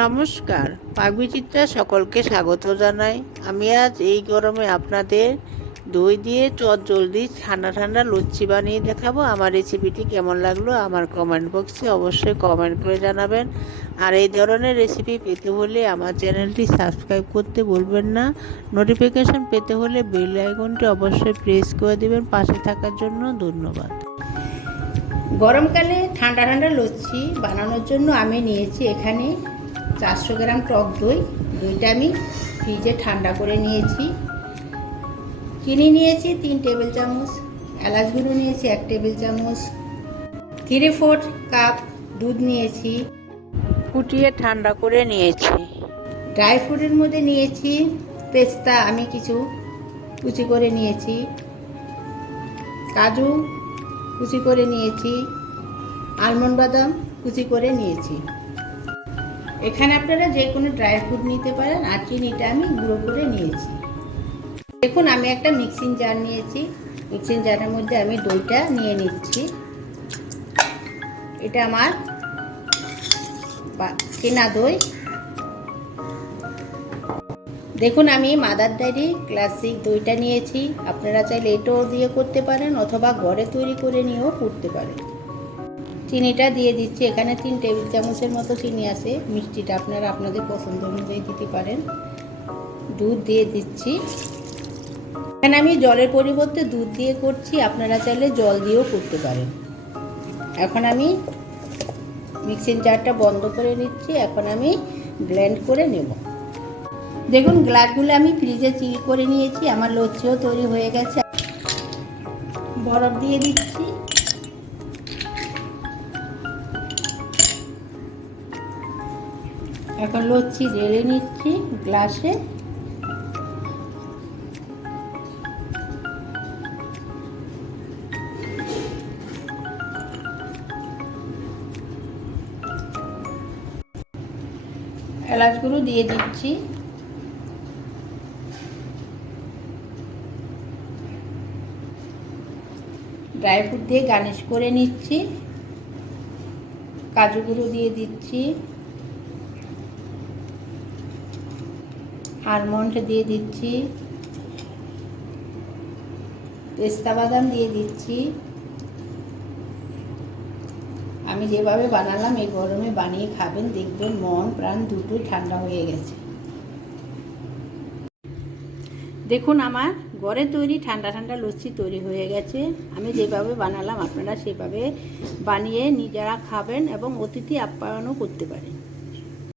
নমস্কার, পাগবিচিত্রা সকলকে স্বাগত জানাই। আমি আজ এই গরমে আপনাদের দই দিয়ে চট জলদি ঠান্ডা ঠান্ডা লুচি বানিয়ে দেখাবো। আমার রেসিপিটি কেমন লাগল আমার কমেন্ট বক্সে অবশ্যই কমেন্ট করে জানাবেন। আর এই ধরনের রেসিপি পেতে হলে আমার চ্যানেলটি সাবস্ক্রাইব করতে ভুলবেন না। নোটিফিকেশন পেতে হলে বেল আইকনটি অবশ্যই প্রেস করে দেবেন। পাশে থাকার জন্য ধন্যবাদ। গরমকালে ঠান্ডা ঠান্ডা লস্যি বানানোর জন্য আমি নিয়েছি এখানে চারশো গ্রাম টক দই দইটা আমি ফ্রিজে ঠান্ডা করে নিয়েছি। চিনি নিয়েছি তিন টেবিল চামচ এলাচ গুঁড়ো নিয়েছি এক টেবিল চামচ থ্রি ফোর কাপ দুধ নিয়েছি। ফুটিয়ে ঠান্ডা করে নিয়েছি। ড্রাই ফ্রুটের মধ্যে নিয়েছি পেস্তা আমি কিছু কুচি করে নিয়েছি। কাজু কুচি করে নিয়েছি আলমন্ড বাদাম কুচি করে নিয়েছি। এখানে আপনারা যে কোনো ড্রাই ফ্রুট নিতে পারেন, আর চিনিটা আমি গুঁড়ো করে নিয়েছি। দেখুন, আমি একটা মিক্সিং জার নিয়েছি। মিক্সিং জারের মধ্যে আমি দইটা নিয়ে নিচ্ছি। এটা আমার কেনা দই। দেখুন, আমি মাদার ডায়েরি ক্লাসিক দইটা নিয়েছি। আপনারা চাইলে এটাও দিয়ে করতে পারেন, অথবা ঘরে তৈরি করে নিয়েও করতে পারেন। চিনিটা দিয়ে দিচ্ছি। এখানে তিন টেবিল চামচের মতো চিনি আছে, মিষ্টিটা আপনারা আপনাদের পছন্দ অনুযায়ী দিতে পারেন। দুধ দিয়ে দিচ্ছি। এখানে আমি জলের পরিবর্তে দুধ দিয়ে করছি, আপনারা চাইলে জল দিয়েও করতে পারেন। এখন আমি মিক্সিং জারটা বন্ধ করে নিচ্ছি, এখন আমি ব্লেন্ড করে নেব। দেখুন, গ্লাসগুলো আমি ফ্রিজে চিল করে নিয়েছি, আমার লচ্ছিও তৈরি হয়ে গেছে। বরফ দিয়ে দিচ্ছি। এখন লচ্ছি ঢেলে নিচ্ছি গ্লাসে। এলাচ গুঁড়ো দিয়ে দিচ্ছি। ড্রাই ফ্রুট দিয়ে গার্নিশ করে নিচ্ছি। কাজু গুঁড়ো দিয়ে দিচ্ছি। আলমন্ড দিয়ে দিচ্ছি। পেস্তা বাদাম দিয়ে দিচ্ছি। আমি যেভাবে বানালাম, এই গরমে বানিয়ে খাবেন, দেখবেন মন, প্রাণ দুটোই ঠান্ডা হয়ে গেছে। দেখুন আমার ঘরে তৈরি ঠান্ডা ঠান্ডা লস্যি তৈরি হয়ে গেছে। আমি যেভাবে বানালাম, আপনারা সেভাবে বানিয়ে নিজেরা খাবেন এবং অতিথি আপ্যায়নও করতে পারেন।